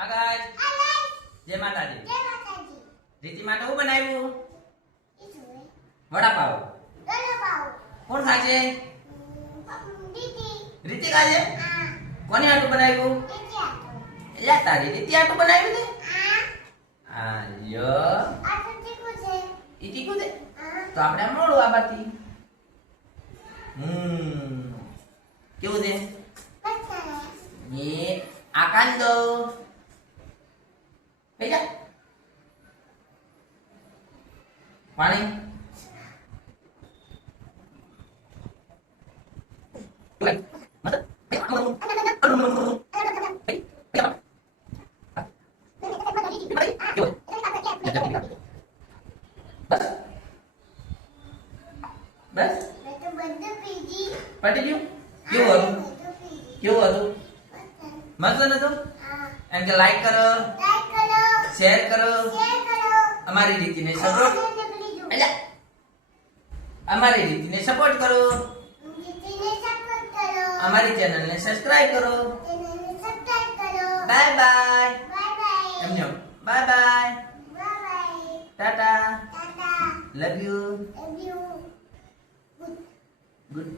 હા ગાઈસ જય માતાજી. રીતિ માટે શું બનાવ્યું? વડાપાવ. કોણ ખાશે? રીતિ ખાશે? કોને હાટું બનાવ્યું? યા તારી રીતિ હાટું બનાવ્યું ને? હા યો ઈ તીખું છે? તો આપણે આમ મોડું આ બાતી. કેવું છે? એ આ કાંદો બેટા પાણી બસ પટી ગયું. કેવું હતું? કેવું હતું? મસ્ત નતું? એમ કે લાઈક કરો, શેર કરો, અમારી રીતિને સપોર્ટ અમારી રીતિને સપોર્ટ કરો, અમારી ચેનલને સબસ્ક્રાઇબ કરો. Bye bye. એમનો bye bye, tata, love you, good.